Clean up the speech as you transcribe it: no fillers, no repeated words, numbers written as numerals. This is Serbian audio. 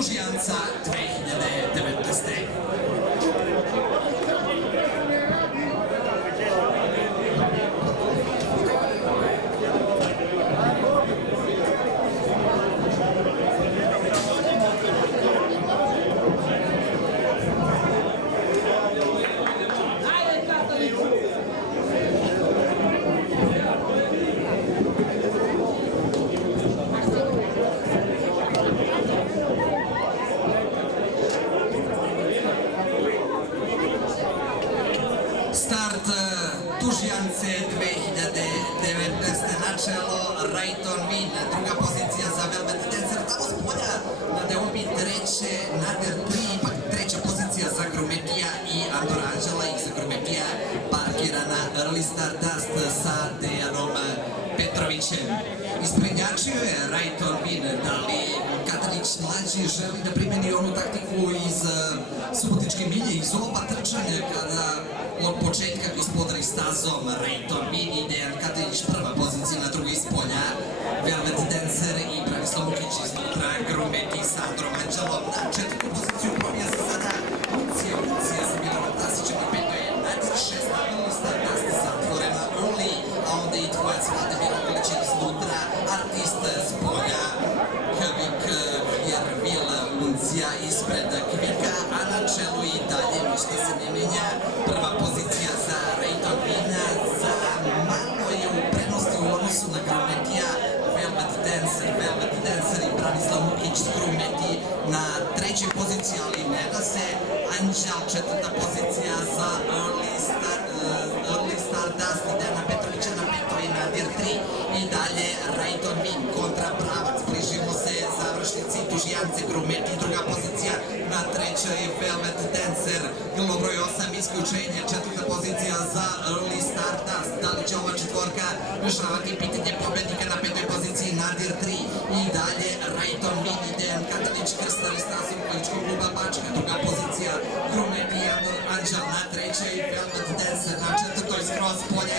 Tužjanca 2019. Start Tužjance 2019. načelo Rajton Win, druga pozicija za Velvet Dancer, tamo spolja na deobi treće, Nader 3, ipak treća pozicija za Grumetija i Andor Anđela, i za Grumetija parkira na Early Stardust sa Dejanom Petrovićem. Isprednjačio je Rajton Win, da li Katanić mlađi želi da primeni onu taktiku iz Subotičke milje, iz oba trčanja, kada od početka gospodari stazom Rajton Win i Dejan Katanić prva pozicija, na drugoj iz polja Velvet Dancer i Branislav Mukić iznutra, Grumeti sa Androm Anđelom. Na četvrtu poziciju probija se sada Lucija sa Milanom Tasićem, na petoj je Nadir 6, na Early Stardust zatvorena Early, a onda i dvojac Vlade Milović iznutra, Artist s polja Kvik Vjervil Uncija ispred Kvika, a na čelu i dalje ništa se ne menja. Prva pozicija za Rajton Win, za malo je u prednosti u odnosu na Grumetija, Velvet Dancer i Branislav Mukić, Grumeti na trećoj poziciji, ali ne da se Anđel, četvrta pozicija za Early Stardust i Dejana Petrovića na petoj, Nadir 3 i dalje Rajton Win kontra Pravac, bližimo se završnici Tužjance, Grumeti, druga pozicija, na trećoj Velvet Dancer, grlo broj 8 isključenje, četvrta pozicija za Early Stardust, da li će ova četvorka rešavati pitanje pobednika, na petoj poziciji Nadir 3 i dalje Rajton Win i Dejan Katanić, krstari stazom Kličkog kluba Bačka, druga pozicija Grumeti i Andor Anđel, na trećoj Velvet Dancer, na četvrtoj skroz polja